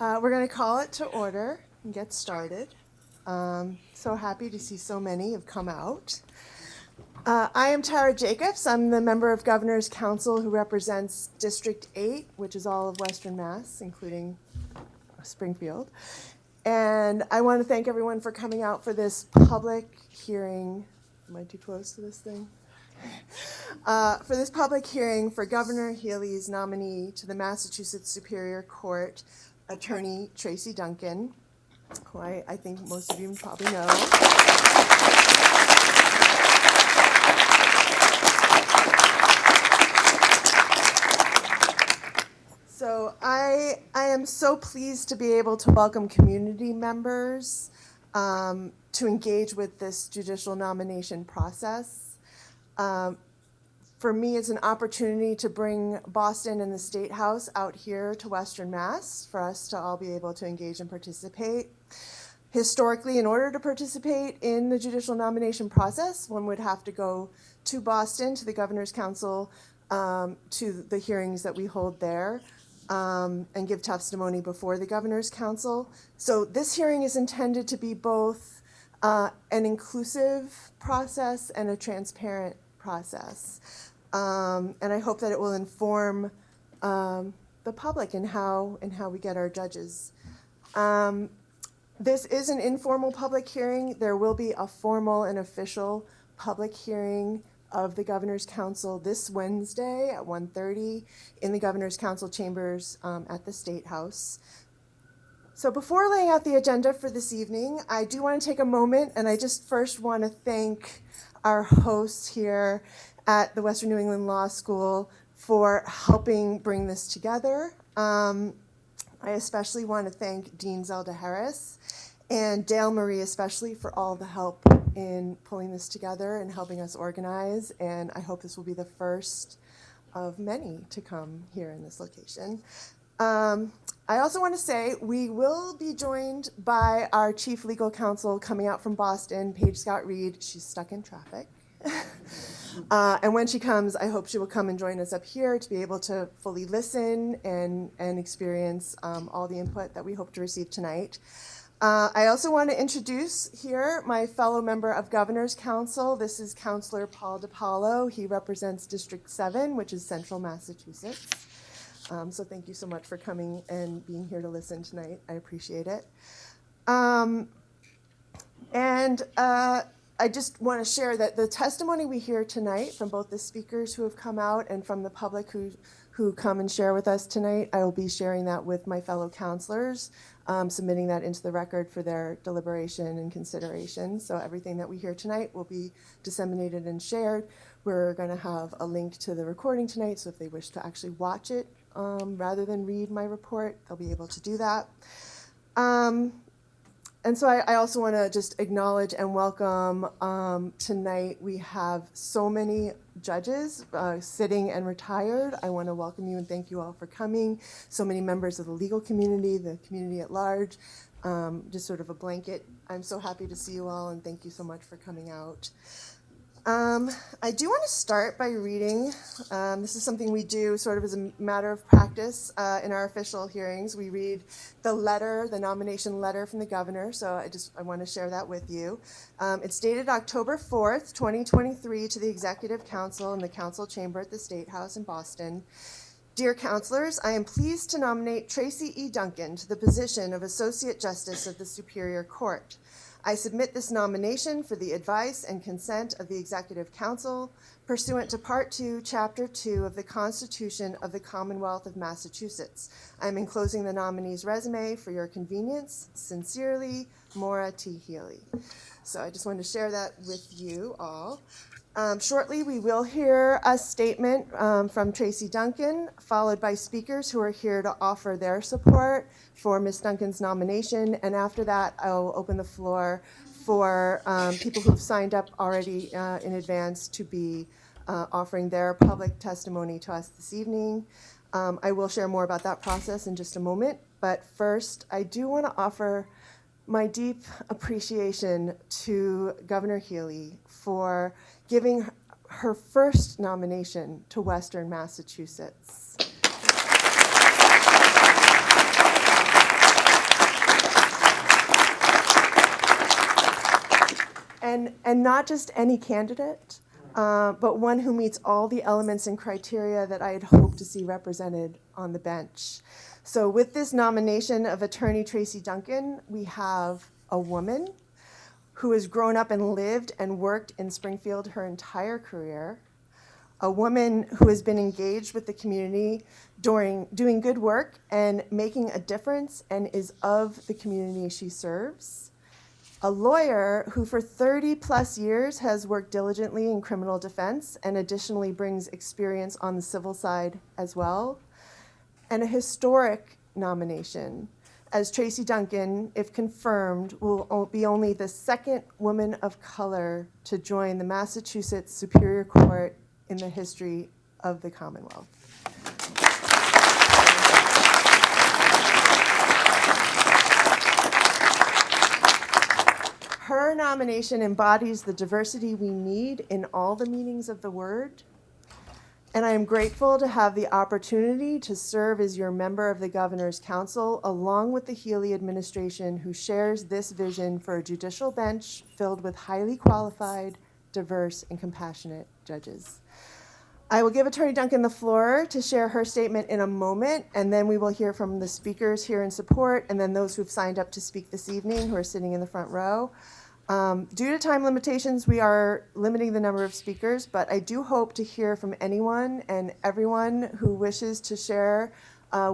We're going to call it to order and get started. So happy to see so many have come out. I am Tara Jacobs. I'm the member of Governor's Council who represents District 8, which is all of Western Mass, including Springfield. And I want to thank everyone for coming out for this public hearing. Am I too close to this thing? For this public hearing for Governor Healey's nominee to the Massachusetts Superior Court, Attorney Tracy Duncan, who I think most of you probably know. So I am so pleased to be able to welcome community members to engage with this judicial nomination process. For me, it's an opportunity to bring Boston and the State House out here to Western Mass for us to all be able to engage and participate. Historically, in order to participate in the judicial nomination process, one would have to go to Boston, to the Governor's Council, to the hearings that we hold there, and give testimony before the Governor's Council. So this hearing is intended to be both an inclusive process and a transparent process. And I hope that it will inform the public in how we get our judges. This is an informal public hearing. There will be a formal and official public hearing of the Governor's Council this Wednesday at 1:30 in the Governor's Council chambers at the State House. So before laying out the agenda for this evening, I do want to take a moment, and I just first want to thank our hosts here at the Western New England Law School for helping bring this together. I especially want to thank Dean Zelda Harris and Dale Marie especially for all the help in pulling this together and helping us organize, and I hope this will be the first of many to come here in this location. I also want to say we will be joined by our Chief Legal Counsel coming out from Boston, Paige Scott Reed. She's stuck in traffic. And when she comes, I hope she will come and join us up here to be able to fully listen and experience all the input that we hope to receive tonight. I also want to introduce here my fellow member of Governor's Council. This is Councilor Paul DiPaolo. He represents District 7, which is Central Massachusetts. So thank you so much for coming and being here to listen tonight. I appreciate it. I just want to share that the testimony we hear tonight from both the speakers who have come out and from the public who come and share with us tonight, I will be sharing that with my fellow counselors, submitting that into the record for their deliberation and consideration. So everything that we hear tonight will be disseminated and shared. We're going to have a link to the recording tonight, so if they wish to actually watch it rather than read my report, they'll be able to do that. And so I also want to just acknowledge and welcome tonight. We have so many judges sitting and retired. I want to welcome you and thank you all for coming. So many members of the legal community, the community at large, just sort of a blanket. I'm so happy to see you all and thank you so much for coming out. I do want to start by reading. This is something we do sort of as a matter of practice in our official hearings. We read the nomination letter from the governor, so I want to share that with you. It's dated October 4th, 2023 to the Executive Council in the Council Chamber at the State House in Boston. Dear Councilors, I am pleased to nominate Tracy E. Duncan to the position of Associate Justice of the Superior Court. I submit this nomination for the advice and consent of the Executive Council pursuant to Part 2, Chapter 2 of the Constitution of the Commonwealth of Massachusetts. I am enclosing the nominee's resume for your convenience. Sincerely, Maura T. Healey. So I just wanted to share that with you all. Shortly, we will hear a statement from Tracy Duncan, followed by speakers who are here to offer their support for Ms. Duncan's nomination. And after that, I'll open the floor for people who've signed up already in advance to be offering their public testimony to us this evening. I will share more about that process in just a moment. But first, I do want to offer my deep appreciation to Governor Healey for giving her first nomination to Western Massachusetts. and not just any candidate, but one who meets all the elements and criteria that I had hoped to see represented on the bench. So with this nomination of Attorney Tracy Duncan, we have a woman who has grown up and lived and worked in Springfield her entire career, a woman who has been engaged with the community doing good work and making a difference and is of the community she serves, a lawyer who for 30 plus years has worked diligently in criminal defense and additionally brings experience on the civil side as well, and a historic nomination, as Tracy Duncan, if confirmed, will be only the second woman of color to join the Massachusetts Superior Court in the history of the Commonwealth. Her nomination embodies the diversity we need in all the meanings of the word, and I am grateful to have the opportunity to serve as your member of the Governor's Council, along with the Healey administration, who shares this vision for a judicial bench filled with highly qualified, diverse, and compassionate judges. I will give Attorney Duncan the floor to share her statement in a moment, and then we will hear from the speakers here in support, and then those who've signed up to speak this evening who are sitting in the front row. Due to time limitations, we are limiting the number of speakers, but I do hope to hear from anyone and everyone who wishes to share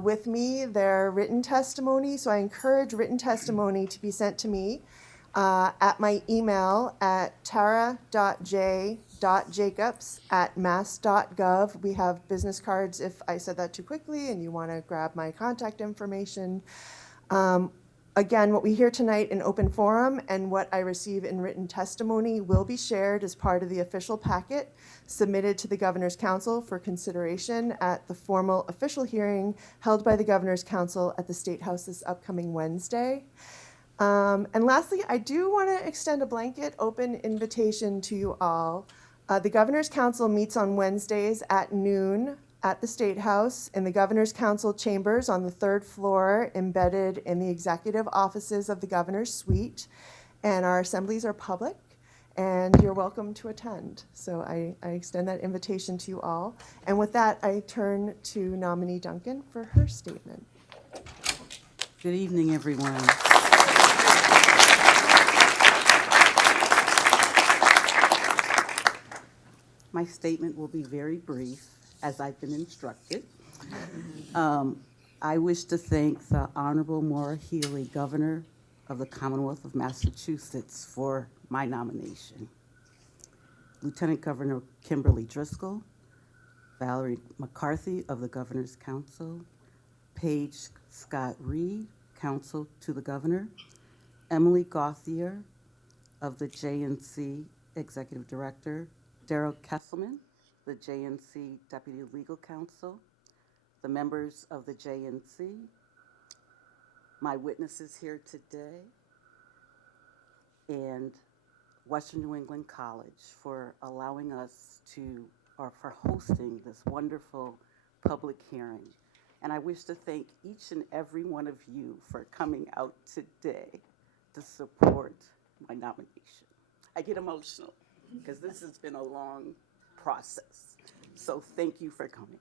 with me their written testimony. So I encourage written testimony to be sent to me at my email at tara.j.jacobs@mass.gov. We have business cards if I said that too quickly and you want to grab my contact information. Again, what we hear tonight in open forum and what I receive in written testimony will be shared as part of the official packet submitted to the Governor's Council for consideration at the formal official hearing held by the Governor's Council at the State House this upcoming Wednesday. And lastly, I do want to extend a blanket open invitation to you all. The Governor's Council meets on Wednesdays at noon at the State House in the Governor's Council chambers on the 3rd floor, embedded in the executive offices of the Governor's Suite. And our assemblies are public, and you're welcome to attend. So I extend that invitation to you all. And with that, I turn to Nominee Duncan for her statement. Good evening, everyone. My statement will be very brief, as I've been instructed. I wish to thank the Honorable Maura Healey, Governor of the Commonwealth of Massachusetts, for my nomination. Lieutenant Governor Kimberly Driscoll, Valerie McCarthy of the Governor's Council, Paige Scott Reed, Counsel to the Governor, Emily Gauthier of the JNC Executive Director, Daryl Kesselman, the JNC Deputy Legal Counsel, the members of the JNC, my witnesses here today, and Western New England College for allowing us to, or for hosting this wonderful public hearing. And I wish to thank each and every one of you for coming out today to support my nomination. I get emotional because this has been a long process. So thank you for coming.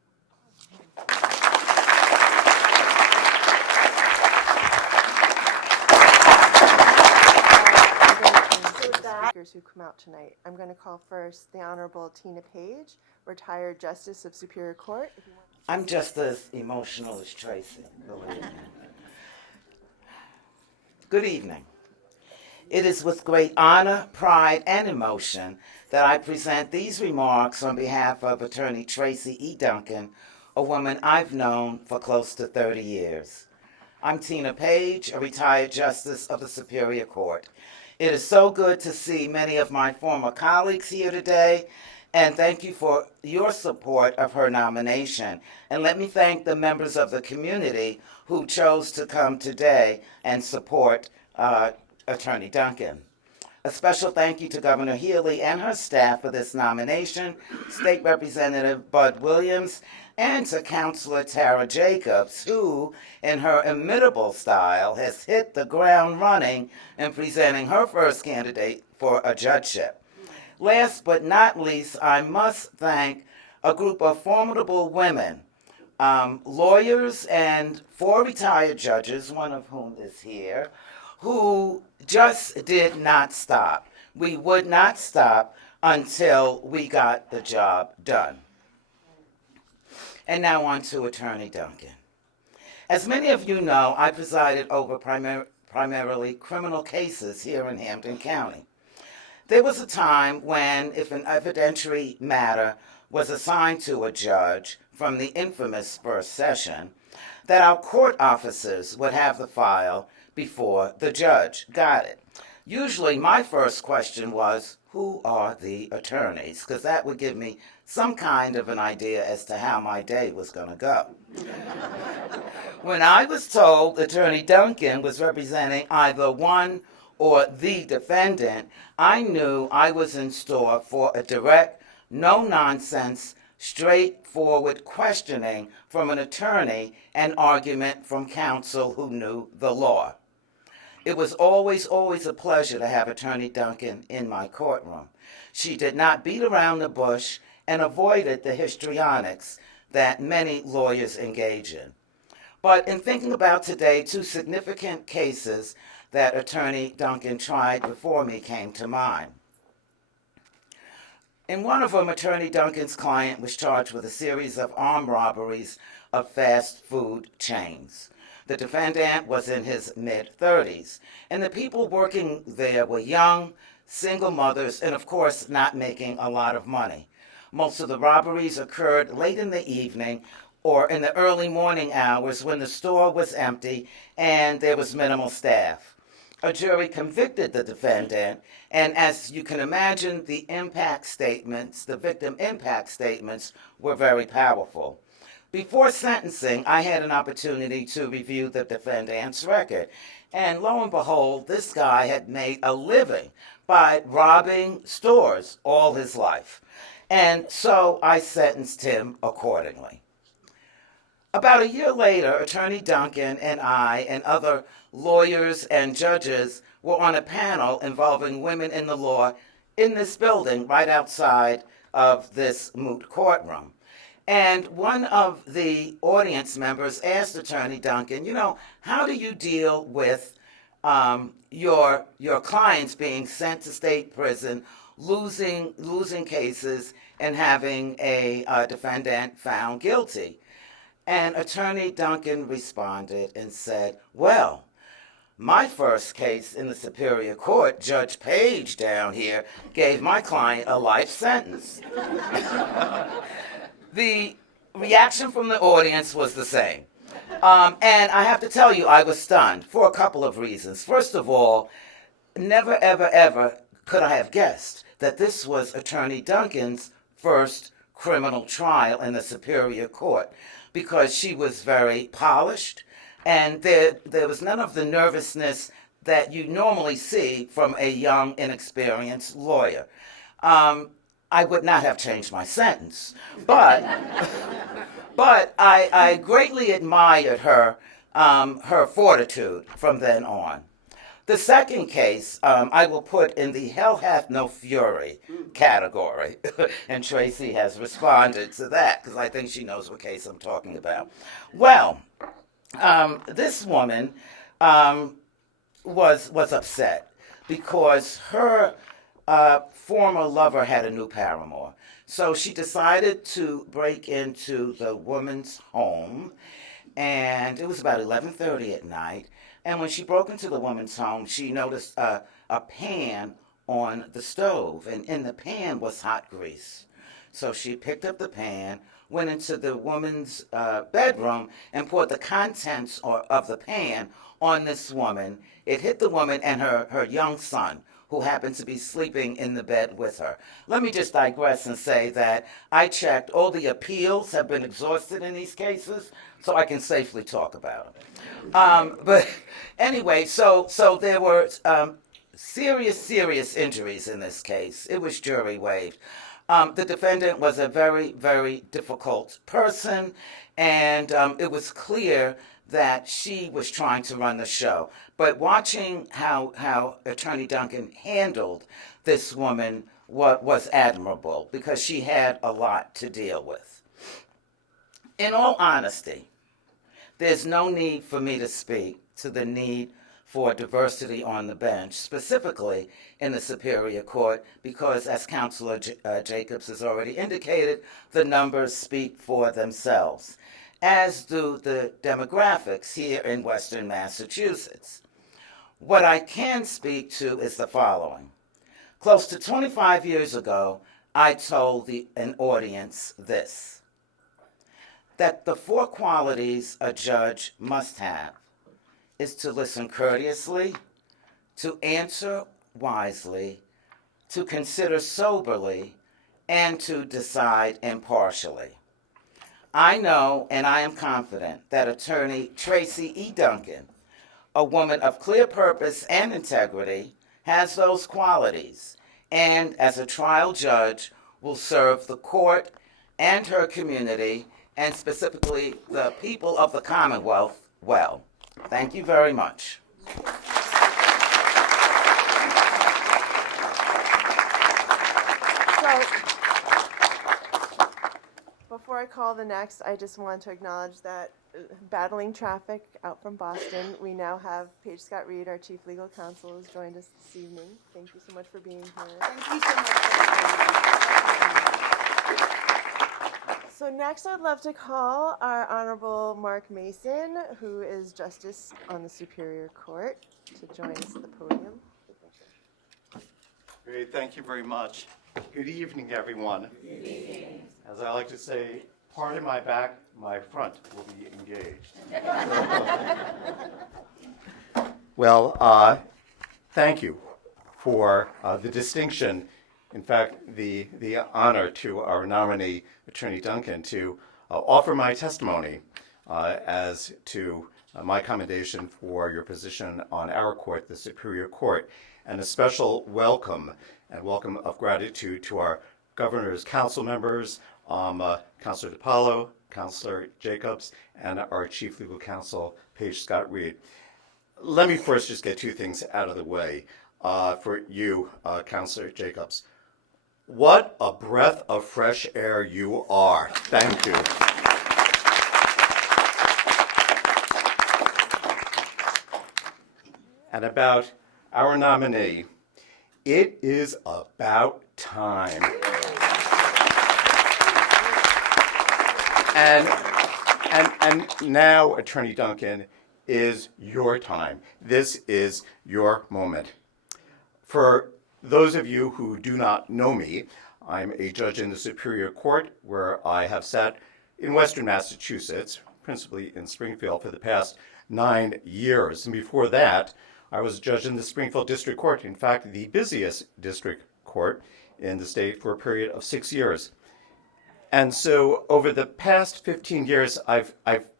Speakers who come out tonight. I'm going to call first the Honorable Tina Page, retired Justice of Superior Court. I'm just as emotional as Tracy. Good evening. It is with great honor, pride, and emotion that I present these remarks on behalf of Attorney Tracy E. Duncan, a woman I've known for close to 30 years. I'm Tina Page, a retired Justice of the Superior Court. It is so good to see many of my former colleagues here today, and thank you for your support of her nomination. And let me thank the members of the community who chose to come today and support Attorney Duncan. A special thank you to Governor Healey and her staff for this nomination, State Representative Bud Williams, and to Councilor Tara Jacobs, who, in her imitable style, has hit the ground running in presenting her first candidate for a judgeship. Last but not least, I must thank a group of formidable women, lawyers and 4 retired judges, one of whom is here, who just did not stop. We would not stop until we got the job done. And now on to Attorney Duncan. As many of you know, I presided over primarily criminal cases here in Hampden County. There was a time when, if an evidentiary matter was assigned to a judge from the infamous first session, that our court officers would have the file before the judge got it. Usually my first question was, who are the attorneys? Because that would give me some kind of an idea as to how my day was going to go. When I was told Attorney Duncan was representing either one or the defendant, I knew I was in store for a direct, no-nonsense, straightforward questioning from an attorney and argument from counsel who knew the law. It was always a pleasure to have Attorney Duncan in my courtroom. She did not beat around the bush and avoided the histrionics that many lawyers engage in. But in thinking about today, 2 significant cases that Attorney Duncan tried before me came to mind. In one of them, Attorney Duncan's client was charged with a series of armed robberies of fast food chains. The defendant was in his mid-30s, and the people working there were young, single mothers, and of course not making a lot of money. Most of the robberies occurred late in the evening or in the early morning hours when the store was empty and there was minimal staff. A jury convicted the defendant, and as you can imagine, the victim impact statements were very powerful. Before sentencing, I had an opportunity to review the defendant's record, and lo and behold, this guy had made a living by robbing stores all his life, and so I sentenced him accordingly. About a year later, Attorney Duncan and I and other lawyers and judges were on a panel involving women in the law in this building right outside of this moot courtroom. And one of the audience members asked Attorney Duncan, how do you deal with your clients being sent to state prison, losing cases, and having a defendant found guilty? And Attorney Duncan responded and said, well, my first case in the Superior Court, Judge Page down here, gave my client a life sentence. The reaction from the audience was the same. And I have to tell you, I was stunned for a couple of reasons. First of all, never, ever could I have guessed that this was Attorney Duncan's first criminal trial in the Superior Court, because she was very polished, and there was none of the nervousness that you normally see from a young, inexperienced lawyer. I would not have changed my sentence, but I greatly admired her fortitude from then on. The second case I will put in the hell hath no fury category, and Tracy has responded to that because I think she knows what case I'm talking about. Well, this woman was upset because her former lover had a new paramour. So she decided to break into the woman's home, and it was about 11:30 at night. And when she broke into the woman's home, she noticed a pan on the stove, and in the pan was hot grease. So she picked up the pan, went into the woman's bedroom, and poured the contents of the pan on this woman. It hit the woman and her young son, who happened to be sleeping in the bed with her. Let me just digress and say that I checked, all the appeals have been exhausted in these cases, so I can safely talk about them. But anyway, so there were serious injuries in this case. It was jury waived. The defendant was a very, very difficult person, and it was clear that she was trying to run the show. But watching how Attorney Duncan handled this woman was admirable, because she had a lot to deal with. In all honesty, there's no need for me to speak to the need for diversity on the bench, specifically in the Superior Court, because as Councilor Jacobs has already indicated, the numbers speak for themselves, as do the demographics here in Western Massachusetts. What I can speak to is the following. Close to 25 years ago, I told an audience this, that the 4 qualities a judge must have is to listen courteously, to answer wisely, to consider soberly, and to decide impartially. I know and I am confident that Attorney Tracy E. Duncan, a woman of clear purpose and integrity, has those qualities, and as a trial judge will serve the court and her community, and specifically the people of the Commonwealth, well. Thank you very much. So, before I call the next, I just want to acknowledge that battling traffic out from Boston, we now have Paige Scott Reed, our Chief Legal Counsel, has joined us this evening. Thank you so much for being here. Thank you so much. So next I'd love to call our Honorable Mark Mason, who is Justice on the Superior Court, to join us at the podium. Great, thank you very much. Good evening, everyone. Good evening. As I like to say, pardon my back, my front will be engaged. Well, thank you for the distinction, in fact, the honor to our nominee, Attorney Duncan, to offer my testimony as to my commendation for your position on our court, the Superior Court, and a special welcome of gratitude to our Governor's Council members, Councilor DiPaolo, Councilor Jacobs, and our Chief Legal Counsel, Paige Scott Reed. Let me first just get 2 things out of the way for you, Councilor Jacobs. What a breath of fresh air you are. Thank you. And about our nominee, it is about time. And now, Attorney Duncan, is your time. This is your moment. For those of you who do not know me, I'm a judge in the Superior Court, where I have sat in Western Massachusetts, principally in Springfield, for the past 9 years. And before that, I was a judge in the Springfield District Court, in fact, the busiest district court in the state, for a period of 6 years. And so over the past 15 years, I've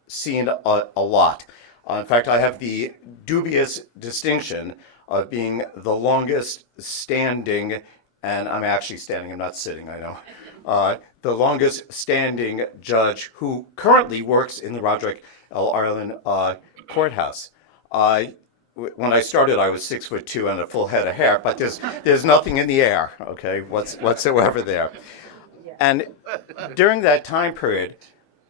seen a lot. In fact, I have the dubious distinction of being the longest standing, and I'm actually standing, I'm not sitting, I know, the longest standing judge who currently works in the Roderick L. Ireland courthouse. When I started, I was 6'2" and a full head of hair, but there's nothing in the air, okay, whatsoever there. And during that time period,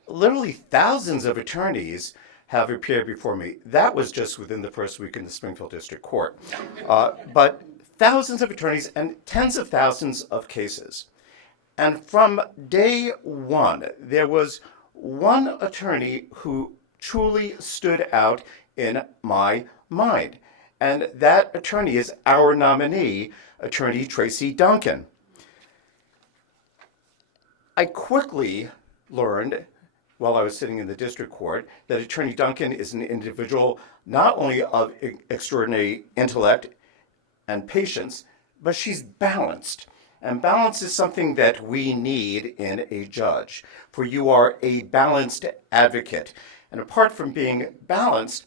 literally thousands of attorneys have appeared before me. That was just within the first week in the Springfield District Court. But thousands of attorneys and tens of thousands of cases. And from day one, there was one attorney who truly stood out in my mind. And that attorney is our nominee, Attorney Tracy Duncan. I quickly learned, while I was sitting in the district court, that Attorney Duncan is an individual not only of extraordinary intellect and patience, but she's balanced. And balance is something that we need in a judge, for you are a balanced advocate. And apart from being balanced,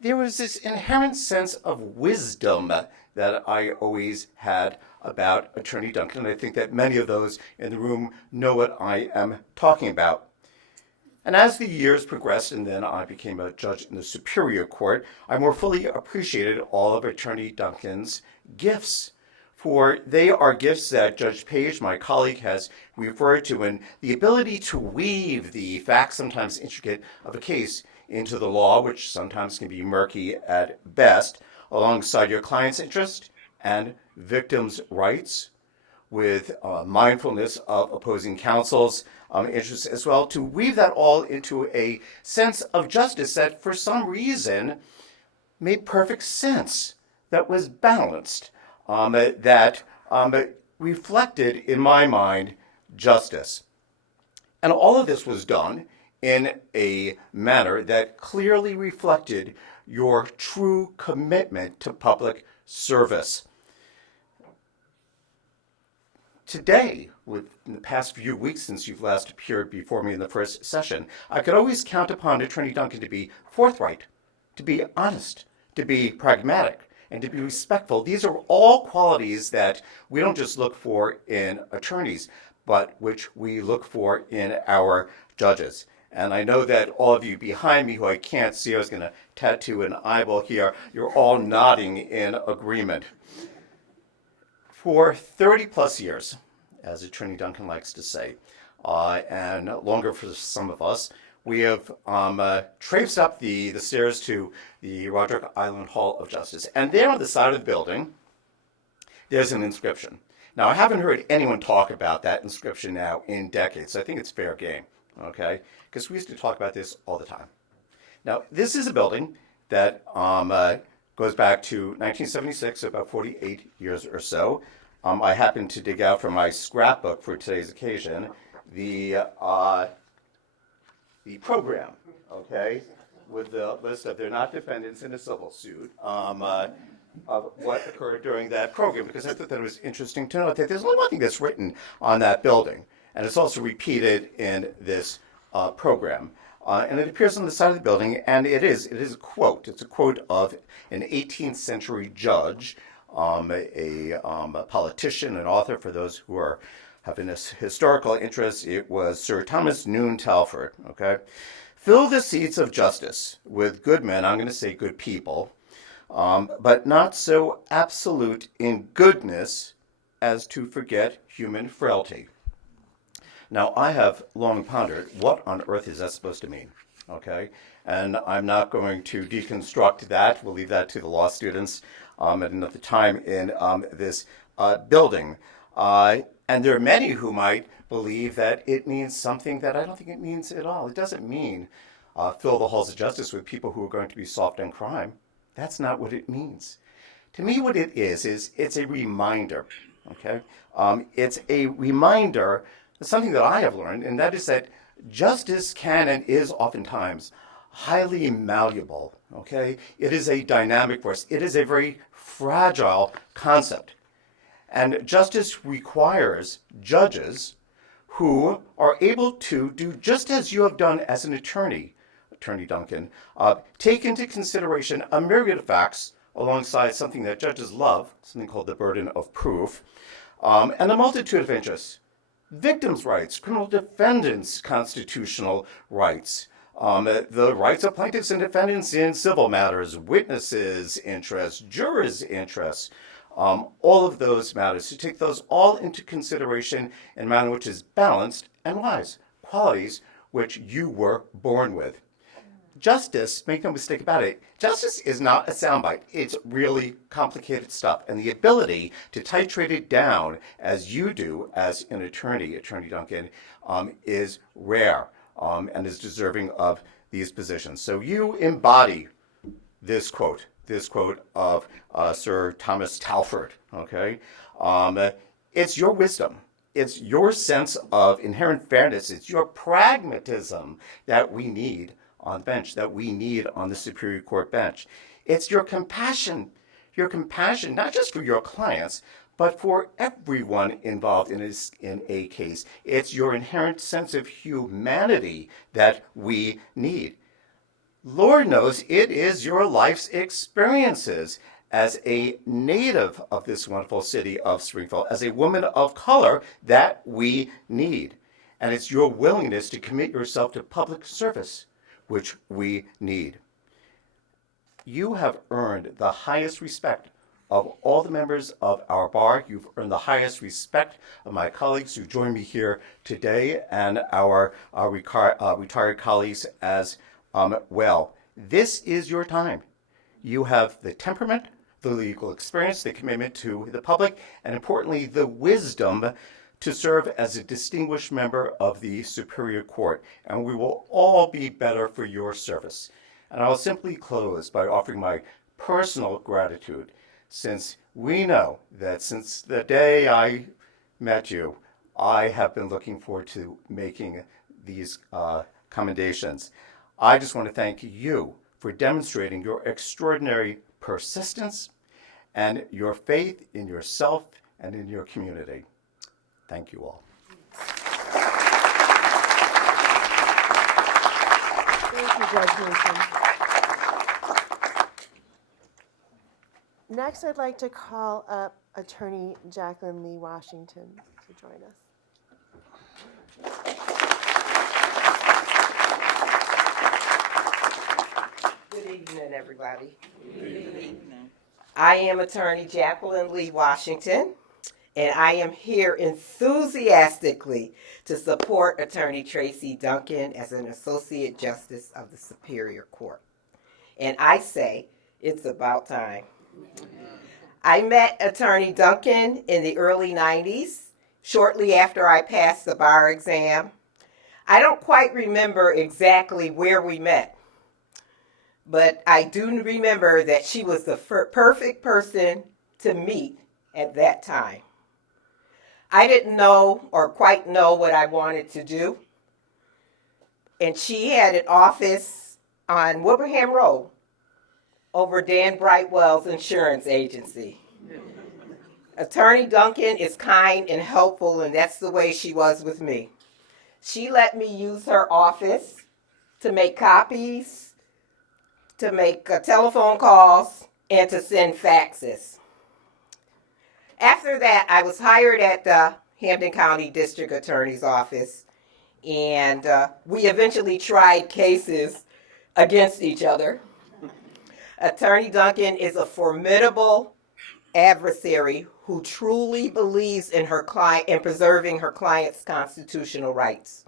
there was this inherent sense of wisdom that I always had about Attorney Duncan, and I think that many of those in the room know what I am talking about. And as the years progressed and then I became a judge in the Superior Court, I more fully appreciated all of Attorney Duncan's gifts. For they are gifts that Judge Page, my colleague, has referred to, and the ability to weave the facts, sometimes intricate, of a case into the law, which sometimes can be murky at best, alongside your client's interest and victims' rights, with mindfulness of opposing counsel's interests as well, to weave that all into a sense of justice that for some reason made perfect sense, that was balanced, that reflected, in my mind, justice. And all of this was done in a manner that clearly reflected your true commitment to public service. Today, in the past few weeks since you've last appeared before me in the first session, I could always count upon Attorney Duncan to be forthright, to be honest, to be pragmatic, and to be respectful. These are all qualities that we don't just look for in attorneys, but which we look for in our judges. And I know that all of you behind me who I can't see, I was going to tattoo an eyeball here, you're all nodding in agreement. For 30 plus years, as Attorney Duncan likes to say, and longer for some of us, we have traipsed up the stairs to the Roderick Island Hall of Justice. And there on the side of the building, there's an inscription. Now, I haven't heard anyone talk about that inscription now in decades. So I think it's fair game, okay? Because we used to talk about this all the time. Now, this is a building that goes back to 1976, so about 48 years or so. I happened to dig out from my scrapbook for today's occasion the program, okay, with the list of they're not defendants in a civil suit, of what occurred during that program, because I thought that it was interesting to note that there's only one thing that's written on that building, and it's also repeated in this program. And it appears on the side of the building, and it is a quote. It's a quote of an 18th century judge, a politician, an author, for those who are having this historical interest. It was Sir Thomas Noon Talfourd, okay? Fill the seats of justice with good men, I'm going to say good people, but not so absolute in goodness as to forget human frailty. Now, I have long pondered, what on earth is that supposed to mean? Okay, and I'm not going to deconstruct that. We'll leave that to the law students at another time in this building. And there are many who might believe that it means something that I don't think it means at all. It doesn't mean fill the halls of justice with people who are going to be soft on crime. That's not what it means. To me, what it is it's a reminder, okay? It's a reminder, something that I have learned, and that is that justice can and is oftentimes highly malleable, okay? It is a dynamic force. It is a very fragile concept. And justice requires judges who are able to do just as you have done as an attorney, Attorney Duncan, take into consideration a myriad of facts alongside something that judges love, something called the burden of proof, and a multitude of interests. Victims' rights, criminal defendants' constitutional rights, the rights of plaintiffs and defendants in civil matters, witnesses' interests, jurors' interests, all of those matters, to take those all into consideration in a manner which is balanced and wise, qualities which you were born with. Justice, make no mistake about it, justice is not a soundbite. It's really complicated stuff. And the ability to titrate it down as you do as an attorney, Attorney Duncan, is rare and is deserving of these positions. So you embody this quote of Sir Thomas Talfourd, okay? It's your wisdom. It's your sense of inherent fairness. It's your pragmatism that we need on the bench, that we need on the Superior Court bench. It's your compassion, not just for your clients, but for everyone involved in a case. It's your inherent sense of humanity that we need. Lord knows it is your life's experiences as a native of this wonderful city of Springfield, as a woman of color that we need. And it's your willingness to commit yourself to public service, which we need. You have earned the highest respect of all the members of our bar. You've earned the highest respect of my colleagues who join me here today and our retired colleagues as well. This is your time. You have the temperament, the legal experience, the commitment to the public, and importantly, the wisdom to serve as a distinguished member of the Superior Court. And we will all be better for your service. And I will simply close by offering my personal gratitude, since we know that since the day I met you, I have been looking forward to making these commendations. I just want to thank you for demonstrating your extraordinary persistence and your faith in yourself and in your community. Thank you all. Thank you, Judge Mason. Next, I'd like to call up Attorney Jacqueline Lee Washington to join us. Good evening, everybody. Good evening. I am Attorney Jacqueline Lee Washington, and I am here enthusiastically to support Attorney Tracy Duncan as an Associate Justice of the Superior Court. And I say, it's about time. I met Attorney Duncan in the early 90s, shortly after I passed the bar exam. I don't quite remember exactly where we met, but I do remember that she was the perfect person to meet at that time. I didn't know or quite know what I wanted to do, and she had an office on Wilbraham Road over Dan Brightwell's insurance agency. Attorney Duncan is kind and helpful, and that's the way she was with me. She let me use her office to make copies, to make telephone calls, and to send faxes. After that, I was hired at the Hampden County District Attorney's Office, and we eventually tried cases against each other. Attorney Duncan is a formidable adversary who truly believes in her client and preserving her client's constitutional rights.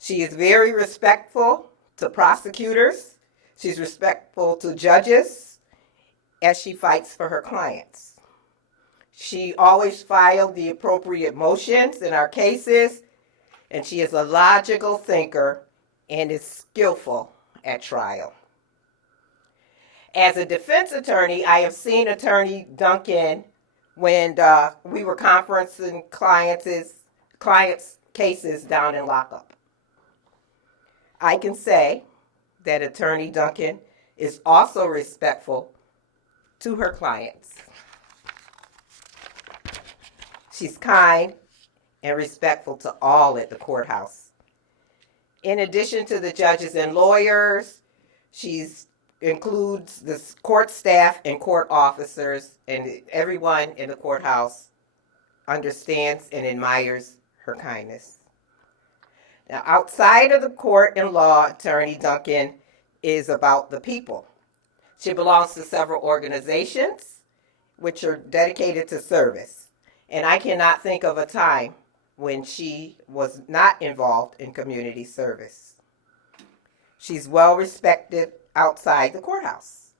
She is very respectful to prosecutors. She's respectful to judges as she fights for her clients. She always filed the appropriate motions in our cases, and she is a logical thinker and is skillful at trial. As a defense attorney, I have seen Attorney Duncan when we were conferencing clients' cases down in lockup. I can say that Attorney Duncan is also respectful to her clients. She's kind and respectful to all at the courthouse. In addition to the judges and lawyers, she includes the court staff and court officers, and everyone in the courthouse understands and admires her kindness. Now, outside of the court and law, Attorney Duncan is about the people. She belongs to several organizations which are dedicated to service. And I cannot think of a time when she was not involved in community service. She's well respected outside the courthouse.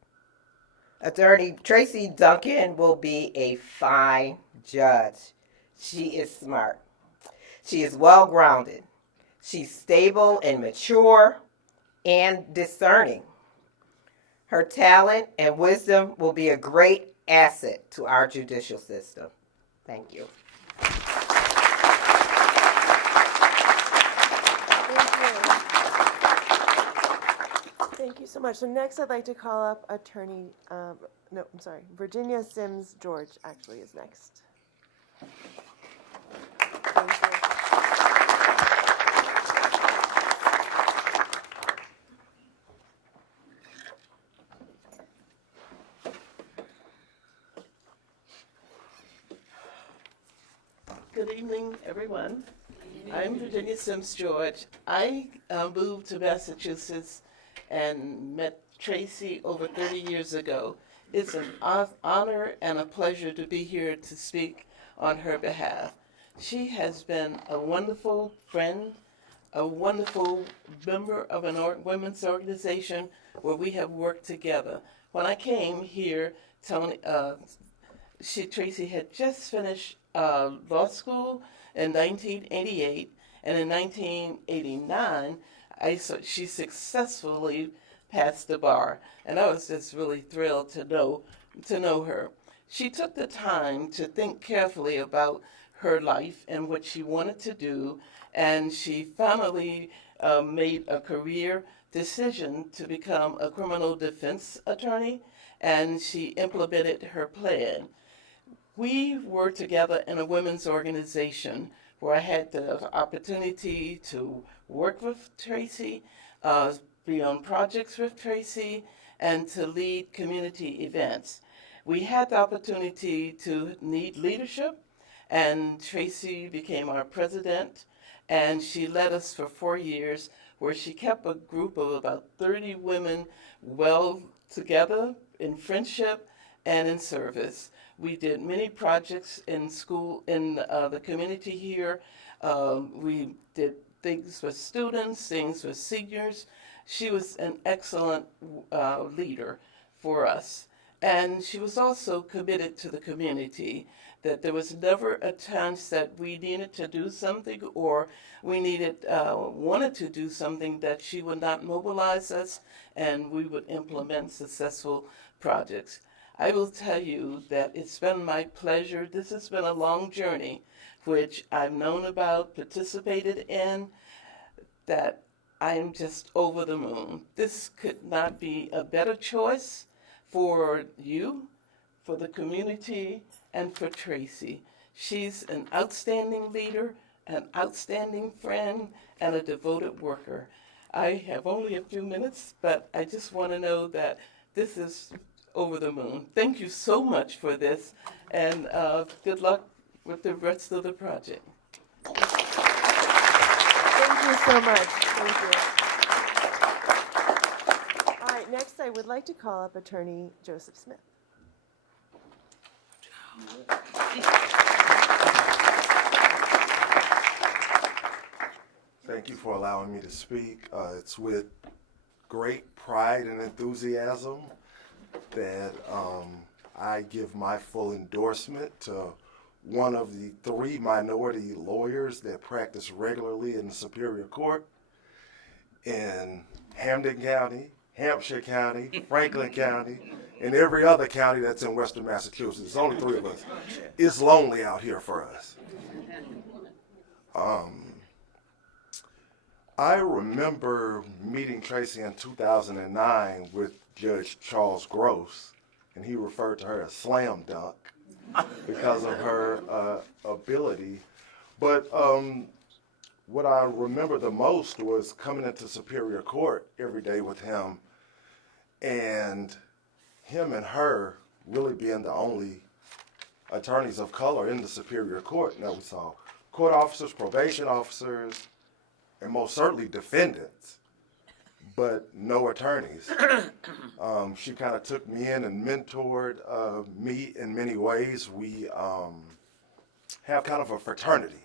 Attorney Tracy Duncan will be a fine judge. She is smart. She is well grounded. She's stable and mature and discerning. Her talent and wisdom will be a great asset to our judicial system. Thank you. Thank you so much. So next I'd like to call up Virginia Sims George actually is next. Thank you. Good evening, everyone. I'm Virginia Sims George. I moved to Massachusetts and met Tracy over 30 years ago. It's an honor and a pleasure to be here to speak on her behalf. She has been a wonderful friend, a wonderful member of an women's organization where we have worked together. When I came here, Tracy had just finished law school in 1988, and in 1989, she successfully passed the bar, and I was just really thrilled to know her. She took the time to think carefully about her life and what she wanted to do, and she finally made a career decision to become a criminal defense attorney, and she implemented her plan. We were together in a women's organization where I had the opportunity to work with Tracy, be on projects with Tracy, and to lead community events. We had the opportunity to need leadership, and Tracy became our president, and she led us for 4 years, where she kept a group of about 30 women well together in friendship and in service. We did many projects in school, in the community here. We did things with students, things with seniors. She was an excellent leader for us. And she was also committed to the community, that there was never a chance that we needed to do something or we wanted to do something that she would not mobilize us and we would implement successful projects. I will tell you that it's been my pleasure. This has been a long journey, which I've known about, participated in, that I'm just over the moon. This could not be a better choice for you, for the community, and for Tracy. She's an outstanding leader, an outstanding friend, and a devoted worker. I have only a few minutes, but I just want to know that this is over the moon. Thank you so much for this, and good luck with the rest of the project. Thank you so much. Thank you. All right, next I would like to call up Attorney Joseph Smith. Thank you for allowing me to speak. It's with great pride and enthusiasm that I give my full endorsement to one of the 3 minority lawyers that practice regularly in the Superior Court in Hampden County, Hampshire County, Franklin County, and every other county that's in Western Massachusetts. There's only 3 of us. It's lonely out here for us. I remember meeting Tracy in 2009 with Judge Charles Gross, and he referred to her as slam dunk because of her ability. But what I remember the most was coming into Superior Court every day with him, and him and her really being the only attorneys of color in the Superior Court. Now we saw court officers, probation officers, and most certainly defendants, but no attorneys. She kind of took me in and mentored me in many ways. We have kind of a fraternity.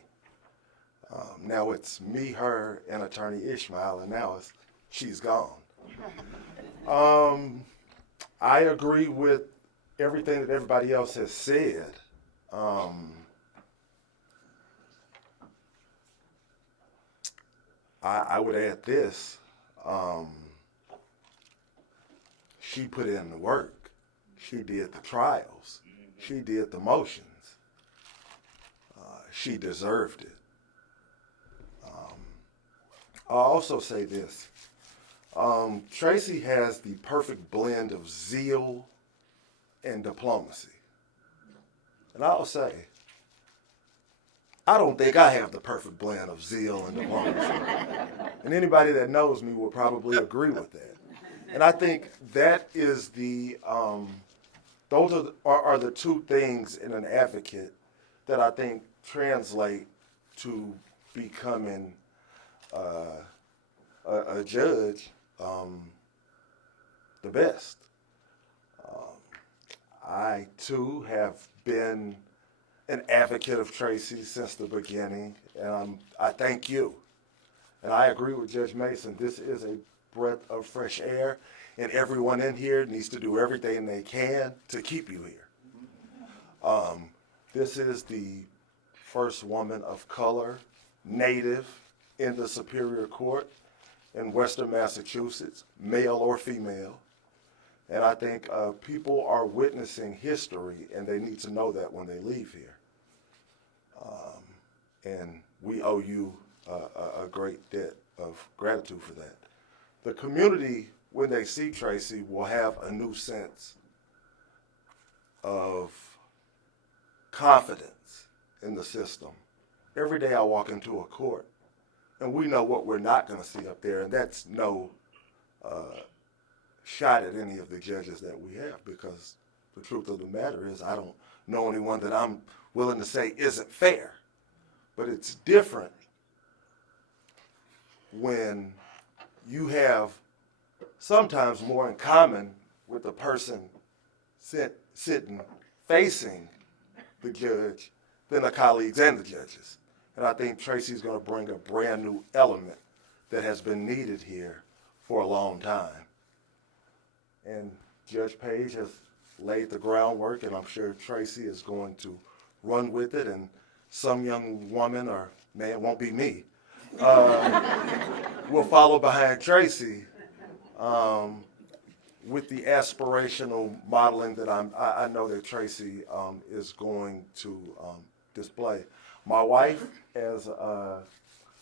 Now it's me, her, and Attorney Ishmael, and now she's gone. I agree with everything that everybody else has said. I would add this. She put in the work. She did the trials. She did the motions. She deserved it. I'll also say this. Tracy has the perfect blend of zeal and diplomacy. And I'll say, I don't think I have the perfect blend of zeal and diplomacy. And anybody that knows me will probably agree with that. And I think that is those are the 2 things in an advocate that I think translate to becoming a judge the best. I too have been an advocate of Tracy since the beginning, and I thank you. And I agree with Judge Mason. This is a breath of fresh air, and everyone in here needs to do everything they can to keep you here. This is the first woman of color, Native, in the Superior Court in Western Massachusetts, male or female. And I think people are witnessing history, and they need to know that when they leave here. And we owe you a great debt of gratitude for that. The community, when they see Tracy, will have a new sense of confidence in the system. Every day I walk into a court, and we know what we're not going to see up there, and that's no shot at any of the judges that we have, because the truth of the matter is I don't know anyone that I'm willing to say isn't fair. But it's different when you have sometimes more in common with the person sitting facing the judge than the colleagues and the judges. And I think Tracy's going to bring a brand new element that has been needed here for a long time. And Judge Page has laid the groundwork, and I'm sure Tracy is going to run with it, and some young woman or man, won't be me, will follow behind Tracy with the aspirational modeling that I know that Tracy is going to display. My wife, as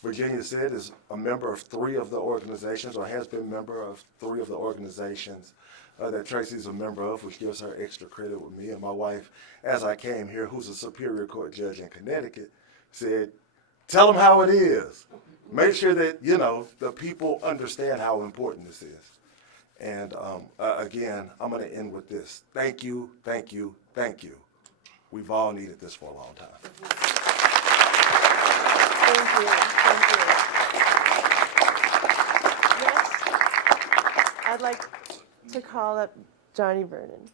Virginia said, is a member of 3 of the organizations, or has been a member of 3 of the organizations that Tracy's a member of, which gives her extra credit with me. And my wife, as I came here, who's a Superior Court judge in Connecticut, said, tell them how it is. Make sure that, you know, the people understand how important this is. And again, I'm going to end with this. Thank you, thank you, thank you. We've all needed this for a long time. Thank you. Thank you. Next, I'd like to call up Johnny Vernon.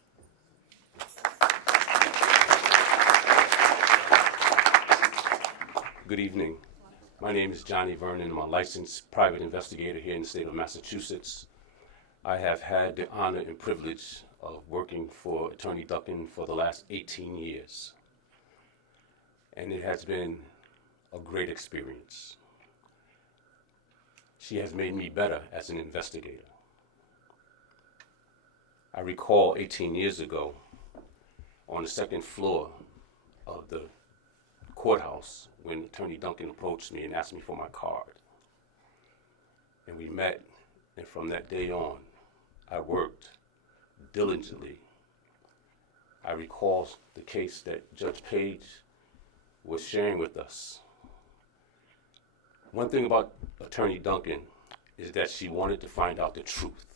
Good evening. My name is Johnny Vernon. I'm a licensed private investigator here in the state of Massachusetts. I have had the honor and privilege of working for Attorney Duncan for the last 18 years. And it has been a great experience. She has made me better as an investigator. I recall 18 years ago on the second floor of the courthouse when Attorney Duncan approached me and asked me for my card. And we met, and from that day on, I worked diligently. I recall the case that Judge Page was sharing with us. One thing about Attorney Duncan is that she wanted to find out the truth.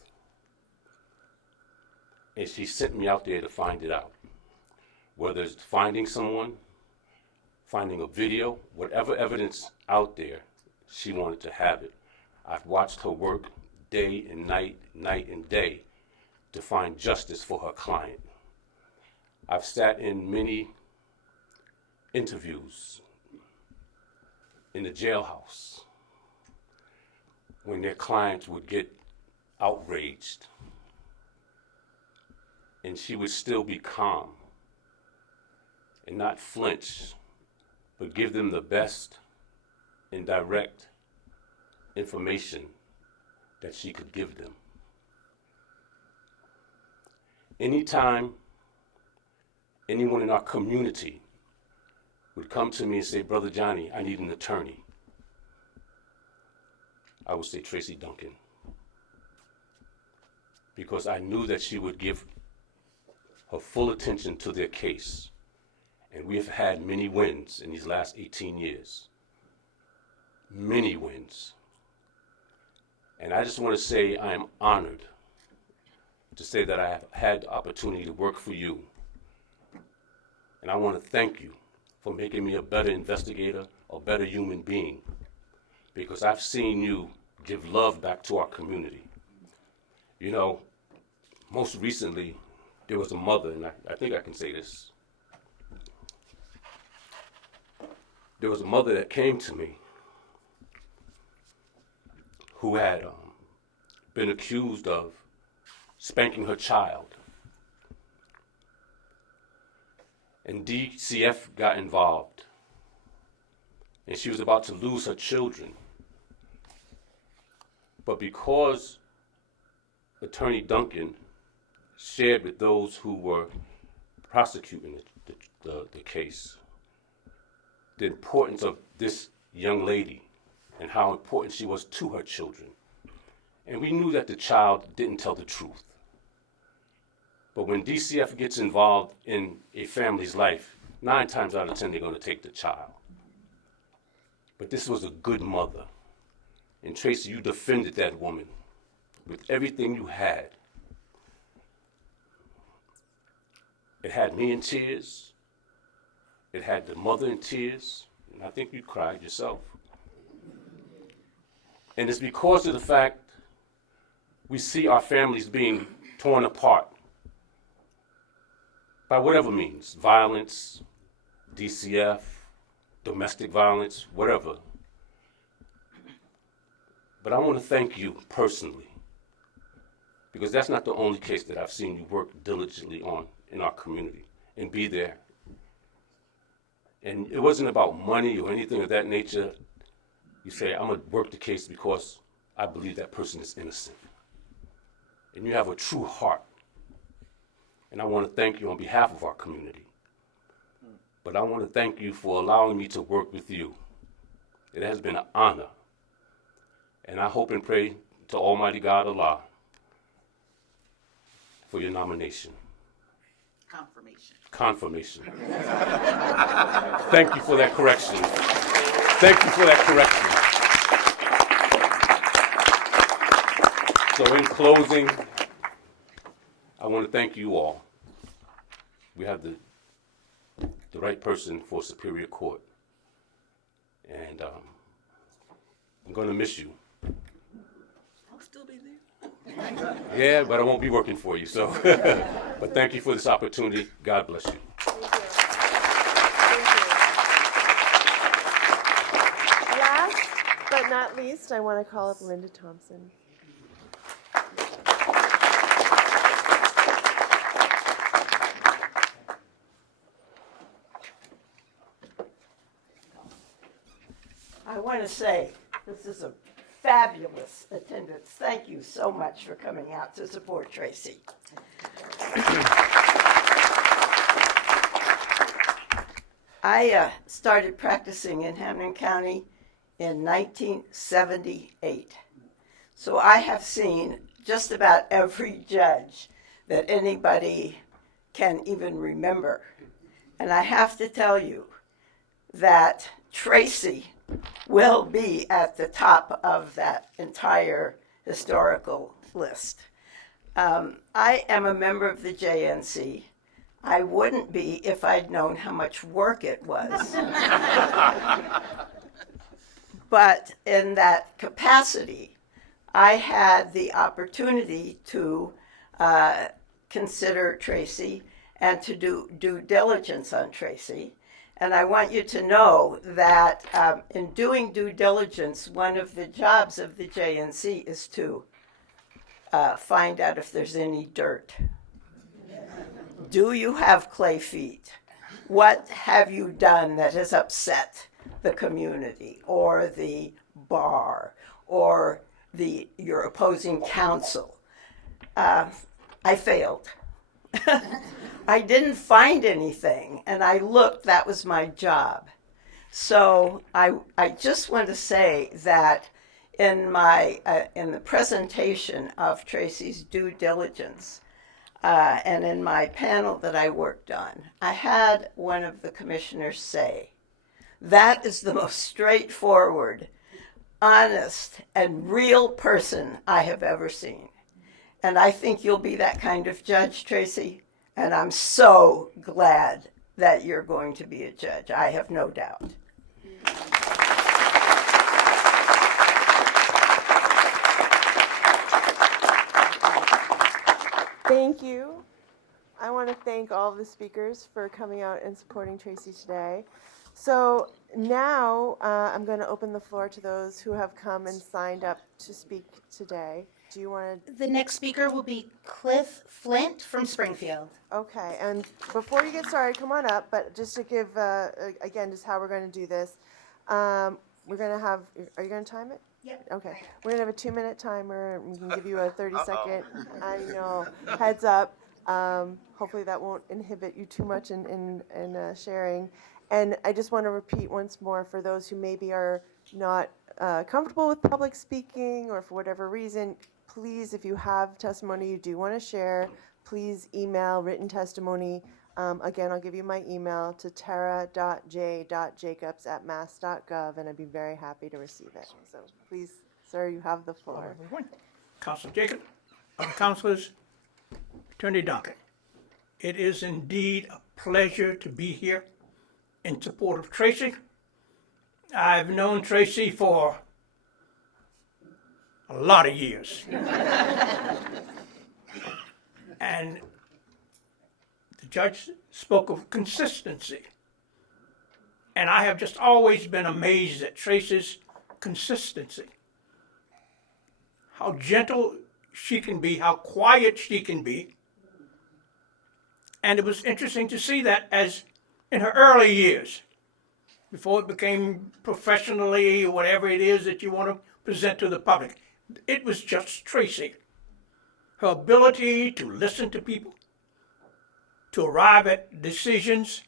And she sent me out there to find it out. Whether it's finding someone, finding a video, whatever evidence out there, she wanted to have it. I've watched her work day and night, night and day, to find justice for her client. I've sat in many interviews in the jailhouse when their clients would get outraged, and she would still be calm and not flinch, but give them the best and direct information that she could give them. Anytime anyone in our community would come to me and say, Brother Johnny, I need an attorney, I would say Tracy Duncan, because I knew that she would give her full attention to their case. And we have had many wins in these last 18 years. Many wins. And I just want to say I am honored to say that I have had the opportunity to work for you. And I want to thank you for making me a better investigator, a better human being, because I've seen you give love back to our community. You know, most recently, there was a mother, and I think I can say this. There was a mother that came to me who had been accused of spanking her child. And DCF got involved. And she was about to lose her children. But because Attorney Duncan shared with those who were prosecuting the case the importance of this young lady and how important she was to her children. And we knew that the child didn't tell the truth. But when DCF gets involved in a family's life, 9 times out of 10, they're going to take the child. But this was a good mother. And Tracy, you defended that woman with everything you had. It had me in tears. It had the mother in tears. And I think you cried yourself. And it's because of the fact we see our families being torn apart by whatever means, violence, DCF, domestic violence, whatever. But I want to thank you personally, because that's not the only case that I've seen you work diligently on in our community and be there. And it wasn't about money or anything of that nature. You say, I'm going to work the case because I believe that person is innocent. And you have a true heart. And I want to thank you on behalf of our community. But I want to thank you for allowing me to work with you. It has been an honor. And I hope and pray to Almighty God Allah for your nomination. Confirmation. Thank you for that correction. Thank you for that correction. So in closing, I want to thank you all. We have the right person for Superior Court. And I'm going to miss you. I'll still be there. Yeah, but I won't be working for you, so. But thank you for this opportunity. God bless you. Thank you. Last but not least, I want to call up Linda Thompson. I want to say this is a fabulous attendance. Thank you so much for coming out to support Tracy. I started practicing in Hamilton County in 1978. So I have seen just about every judge that anybody can even remember. And I have to tell you that Tracy will be at the top of that entire historical list. I am a member of the JNC. I wouldn't be if I'd known how much work it was. But in that capacity, I had the opportunity to consider Tracy and to do due diligence on Tracy. And I want you to know that in doing due diligence, one of the jobs of the JNC is to find out if there's any dirt. Do you have clay feet? What have you done that has upset the community or the bar or your opposing counsel? I failed. I didn't find anything, and I looked. That was my job. So I just want to say that in the presentation of Tracy's due diligence and in my panel that I worked on, I had one of the commissioners say, "That is the most straightforward, honest, and real person I have ever seen." And I think you'll be that kind of judge, Tracy. And I'm so glad that you're going to be a judge. I have no doubt. Thank you. I want to thank all of the speakers for coming out and supporting Tracy today. So now I'm going to open the floor to those who have come and signed up to speak today. Do you want to? The next speaker will be Cliff Flint from Springfield. Okay, and before you get started, come on up, but just to give, again, just how we're going to do this. We're going to have, are you going to time it? Yep. Okay, we're going to have a 2-minute timer. We can give you a 30-second, I know, heads up. Hopefully that won't inhibit you too much in sharing. And I just want to repeat once more for those who maybe are not comfortable with public speaking or for whatever reason, please, if you have testimony you do want to share, please email written testimony. Again, I'll give you my email to tara.j.jacobs@mass.gov, and I'd be very happy to receive it. So please, sir, you have the floor. Councilor Jacob, other councilors, Attorney Duncan. It is indeed a pleasure to be here in support of Tracy. I've known Tracy for a lot of years. And the judge spoke of consistency. And I have just always been amazed at Tracy's consistency. How gentle she can be, how quiet she can be. And it was interesting to see that as in her early years, before it became professionally, whatever it is that you want to present to the public. It was just Tracy. Her ability to listen to people, to arrive at decisions,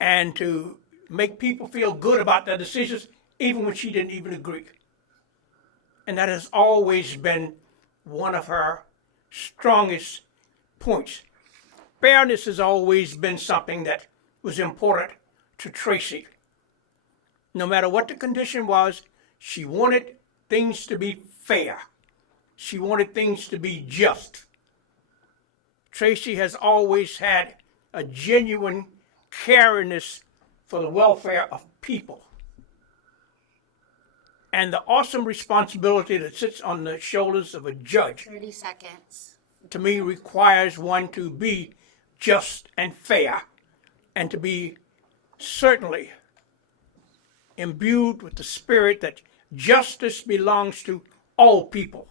and to make people feel good about their decisions, even when she didn't even agree. And that has always been one of her strongest points. Fairness has always been something that was important to Tracy. No matter what the condition was, she wanted things to be fair. She wanted things to be just. Tracy has always had a genuine caringness for the welfare of people. And the awesome responsibility that sits on the shoulders of a judge, 30 seconds. to me, requires one to be just and fair, and to be certainly imbued with the spirit that justice belongs to all people.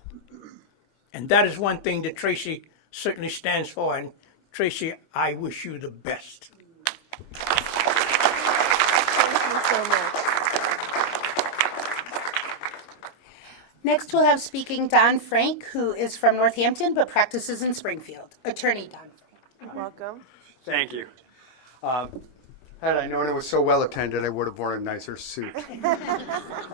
And that is one thing that Tracy certainly stands for. And Tracy, I wish you the best. Thank you so much. Next, we'll have speaking Don Frank, who is from Northampton but practices in Springfield. Attorney Don Frank. Welcome. Thank you. Had I known it was so well attended, I would have worn a nicer suit.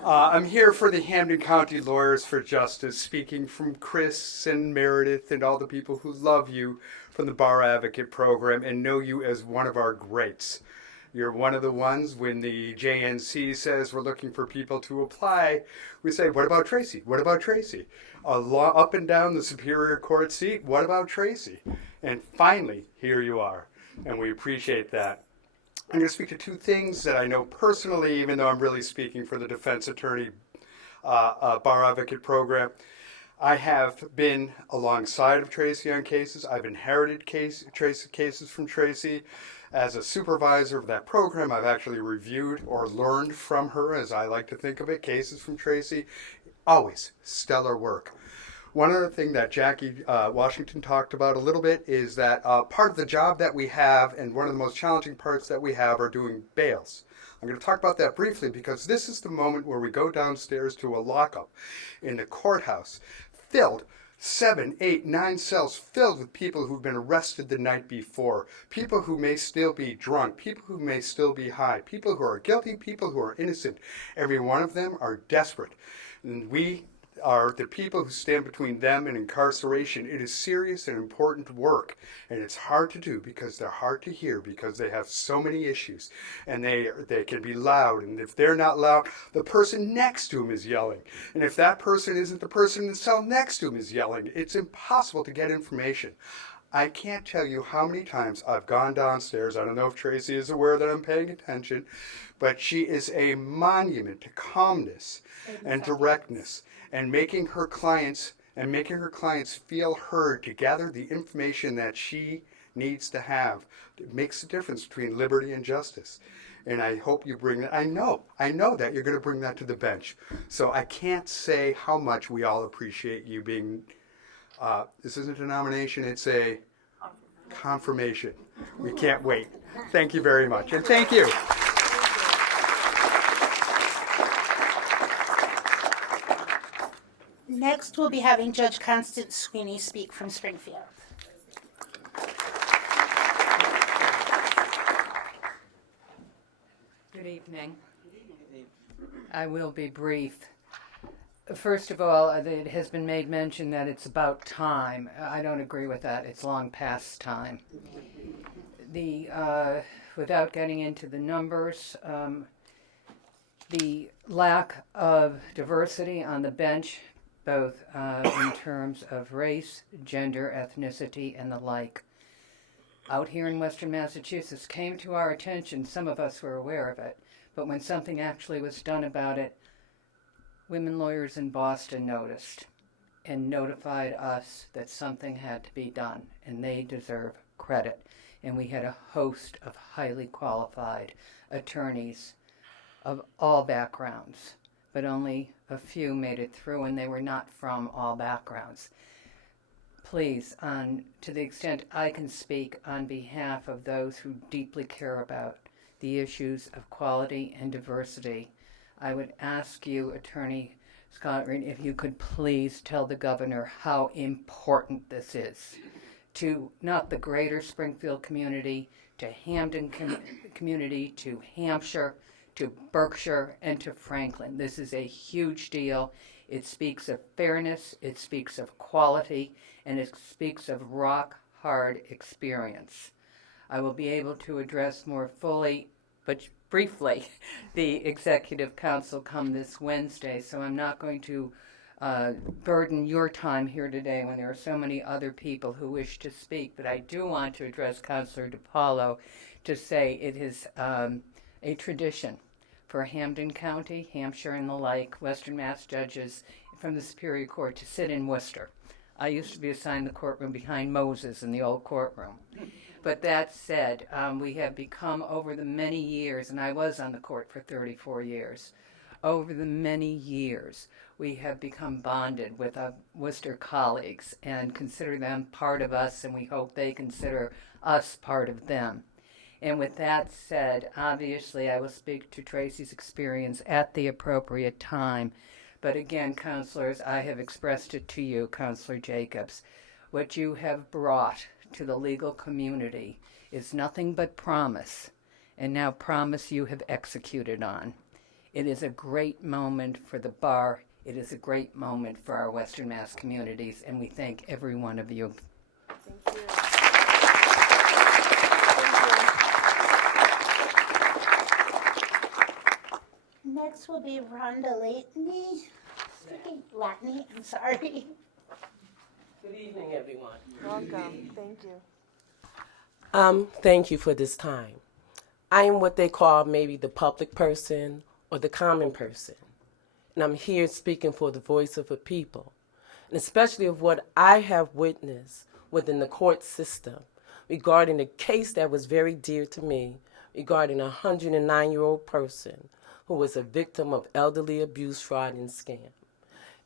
I'm here for the Hampden County Lawyers for Justice, speaking from Chris and Meredith and all the people who love you from the Bar Advocate Program and know you as one of our greats. You're one of the ones when the JNC says we're looking for people to apply, we say, what about Tracy? What about Tracy? Up and down the Superior Court seat, what about Tracy? And finally, here you are, and we appreciate that. I'm going to speak to two things that I know personally, even though I'm really speaking for the defense attorney Bar Advocate Program. I have been alongside of Tracy on cases. I've inherited cases from Tracy. As a supervisor of that program, I've actually reviewed or learned from her, as I like to think of it, cases from Tracy. Always stellar work. One other thing that Jackie Washington talked about a little bit is that part of the job that we have, and one of the most challenging parts that we have, are doing bails. I'm going to talk about that briefly because this is the moment where we go downstairs to a lockup in the courthouse, filled 7, 8, 9 cells filled with people who've been arrested the night before, people who may still be drunk, people who may still be high, people who are guilty, people who are innocent. Every one of them are desperate. And we are the people who stand between them and incarceration. It is serious and important work, and it's hard to do because they're hard to hear because they have so many issues, and they can be loud, and if they're not loud, the person next to them is yelling, and if that person isn't, the person in the cell next to him is yelling. It's impossible to get information. I can't tell you how many times I've gone downstairs. I don't know if Tracy is aware that I'm paying attention, but she is a monument to calmness and directness and making her clients feel heard to gather the information that she needs to have. It makes a difference between liberty and justice. And I hope you bring that. I know that you're going to bring that to the bench. So I can't say how much we all appreciate you being. This isn't a nomination, it's a confirmation. We can't wait. Thank you very much. And thank you. Next, we'll be having Judge Constance Sweeney speak from Springfield. Good evening. I will be brief. First of all, it has been made mention that it's about time. I don't agree with that. It's long past time. Without getting into the numbers, the lack of diversity on the bench, both in terms of race, gender, ethnicity, and the like, out here in Western Massachusetts came to our attention. Some of us were aware of it, but when something actually was done about it, women lawyers in Boston noticed and notified us that something had to be done, and they deserve credit. And we had a host of highly qualified attorneys of all backgrounds, but only a few made it through, and they were not from all backgrounds. Please, to the extent I can speak on behalf of those who deeply care about the issues of quality and diversity, I would ask you, Attorney Scott Reed, if you could please tell the governor how important this is to not the greater Springfield community, to Hamden community, to Hampshire, to Berkshire, and to Franklin. This is a huge deal. It speaks of fairness, it speaks of quality, and it speaks of rock-hard experience. I will be able to address more fully, but briefly, the Executive Council come this Wednesday, so I'm not going to burden your time here today when there are so many other people who wish to speak, but I do want to address Councilor DiPaolo to say it is a tradition for Hamden County, Hampshire, and the like, Western Mass judges from the Superior Court to sit in Worcester. I used to be assigned the courtroom behind Moses in the old courtroom. But that said, we have become over the many years, and I was on the court for 34 years, over the many years, we have become bonded with our Worcester colleagues and consider them part of us, and we hope they consider us part of them. And with that said, obviously I will speak to Tracy's experience at the appropriate time. But again, counselors, I have expressed it to you, Counselor Jacobs. What you have brought to the legal community is nothing but promise, and now promise you have executed on. It is a great moment for the bar. It is a great moment for our Western Mass communities, and we thank every one of you. Thank you. Next will be Rhonda Latney, I'm sorry. Good evening, everyone. Welcome. Thank you. Thank you for this time. I am what they call maybe the public person or the common person. And I'm here speaking for the voice of a people, and especially of what I have witnessed within the court system regarding a case that was very dear to me regarding a 109-year-old person who was a victim of elderly abuse, fraud, and scam.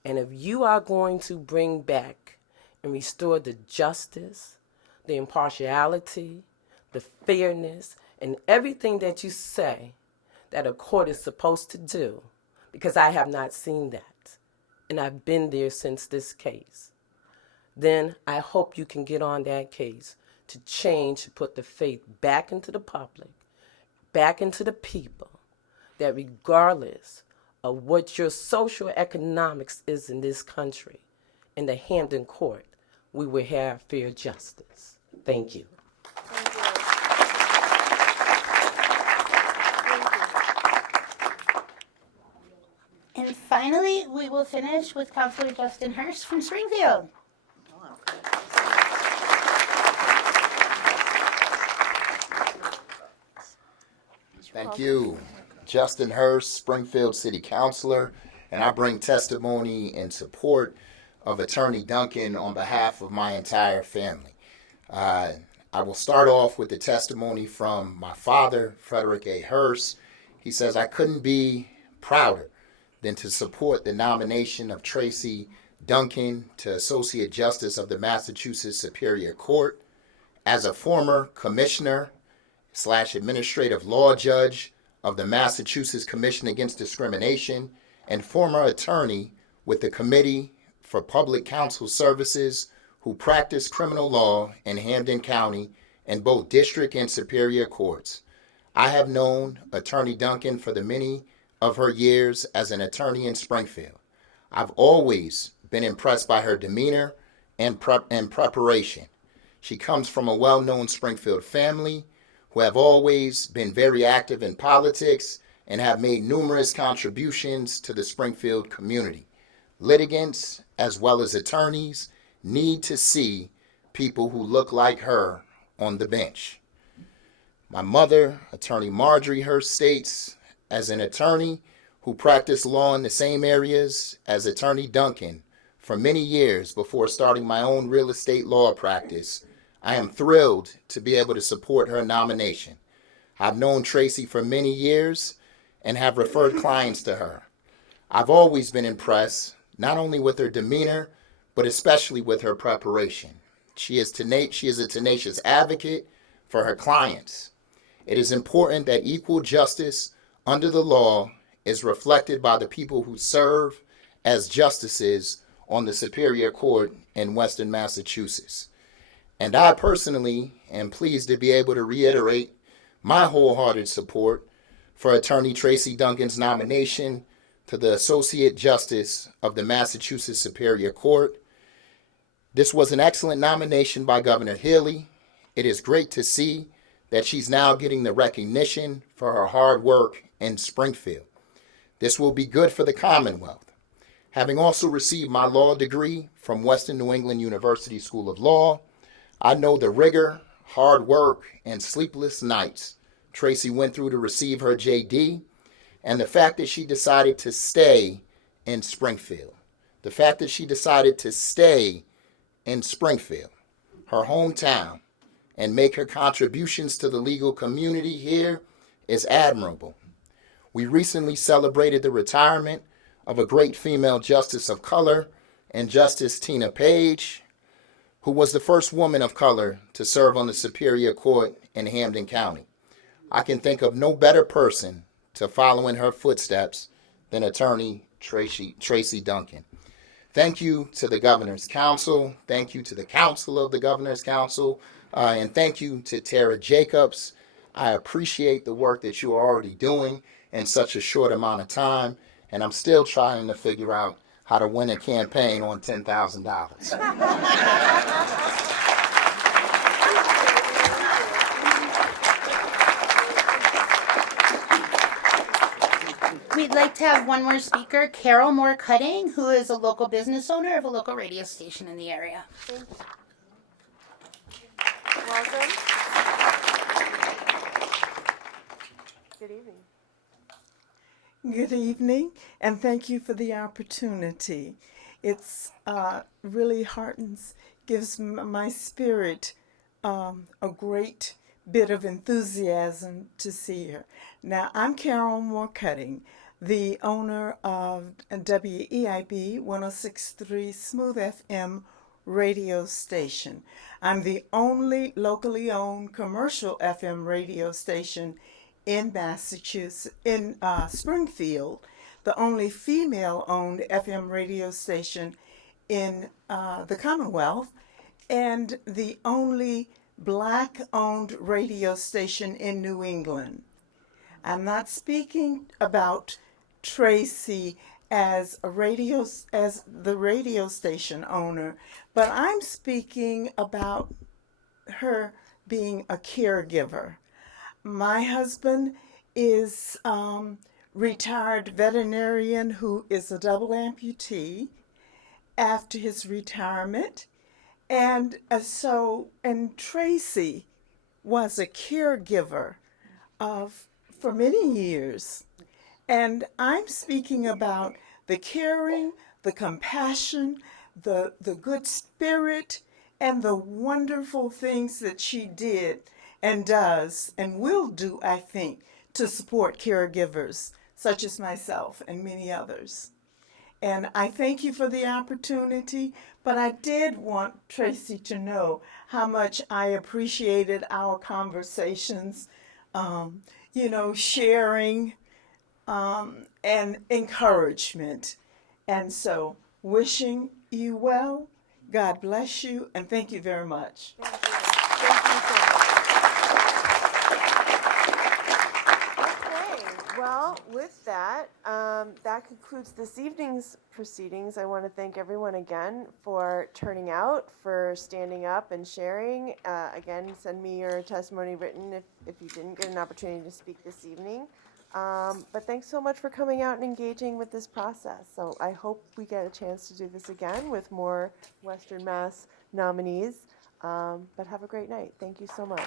And if you are going to bring back and restore the justice, the impartiality, the fairness, and everything that you say that a court is supposed to do, because I have not seen that, and I've been there since this case, then I hope you can get on that case to change, to put the faith back into the public, back into the people, that regardless of what your social economics is in this country, in the Hamden Court, we will have fair justice. Thank you. Thank you. And finally, we will finish with Councilor Justin Hurst from Springfield. Thank you. Justin Hurst, Springfield City Councilor, and I bring testimony in support of Attorney Duncan on behalf of my entire family. I will start off with the testimony from my father, Frederick A. Hurst. He says, I couldn't be prouder than to support the nomination of Tracy Duncan to Associate Justice of the Massachusetts Superior Court. As a former commissioner / administrative law judge of the Massachusetts Commission Against Discrimination and former attorney with the Committee for Public Counsel Services who practiced criminal law in Hampden County in both district and superior courts. I have known Attorney Duncan for the many of her years as an attorney in Springfield. I've always been impressed by her demeanor and preparation. She comes from a well-known Springfield family who have always been very active in politics and have made numerous contributions to the Springfield community. Litigants, as well as attorneys, need to see people who look like her on the bench. My mother, Attorney Marjorie Hurst, states, as an attorney who practiced law in the same areas as Attorney Duncan for many years before starting my own real estate law practice, I am thrilled to be able to support her nomination. I've known Tracy for many years and have referred clients to her. I've always been impressed, not only with her demeanor, but especially with her preparation. She is a tenacious advocate for her clients. It is important that equal justice under the law is reflected by the people who serve as justices on the Superior Court in Western Massachusetts. And I personally am pleased to be able to reiterate my wholehearted support for Attorney Tracy Duncan's nomination to the Associate Justice of the Massachusetts Superior Court. This was an excellent nomination by Governor Healey. It is great to see that she's now getting the recognition for her hard work in Springfield. This will be good for the Commonwealth. Having also received my law degree from Western New England University School of Law, I know the rigor, hard work, and sleepless nights Tracy went through to receive her JD, and the fact that she decided to stay in Springfield. The fact that she decided to stay in Springfield, her hometown, and make her contributions to the legal community here is admirable. We recently celebrated the retirement of a great female justice of color and Justice Tina Page, who was the first woman of color to serve on the Superior Court in Hampden County. I can think of no better person to follow in her footsteps than Attorney Tracy Duncan. Thank you to the Governor's Council. Thank you to the Council of the Governor's Council. And thank you to Tara Jacobs. I appreciate the work that you are already doing in such a short amount of time. And I'm still trying to figure out how to win a campaign on $10,000. We'd like to have one more speaker, Carol Moore Cutting, who is a local business owner of a local radio station in the area. Welcome. Good evening. Good evening, and thank you for the opportunity. It's really gives my spirit a great bit of enthusiasm to see her. Now, I'm Carol Moore Cutting, the owner of WEIB 106.3 Smooth FM radio station. I'm the only locally owned commercial FM radio station in Massachusetts, in Springfield, the only female-owned FM radio station in the Commonwealth, and the only Black-owned radio station in New England. I'm not speaking about Tracy as the radio station owner, but I'm speaking about her being a caregiver. My husband is retired veterinarian who is a double amputee after his retirement. And Tracy was a caregiver for many years. And I'm speaking about the caring, the compassion, the good spirit, and the wonderful things that she did and does and will do, I think, to support caregivers such as myself and many others. And I thank you for the opportunity, but I did want Tracy to know how much I appreciated our conversations, sharing and encouragement. And so, wishing you well, God bless you, and thank you very much. Thank you. Thank you so much. Okay, well, with that, that concludes this evening's proceedings. I want to thank everyone again for turning out, for standing up and sharing. Again, send me your testimony written if you didn't get an opportunity to speak this evening. But thanks so much for coming out and engaging with this process. So I hope we get a chance to do this again with more Western Mass nominees. But have a great night. Thank you so much.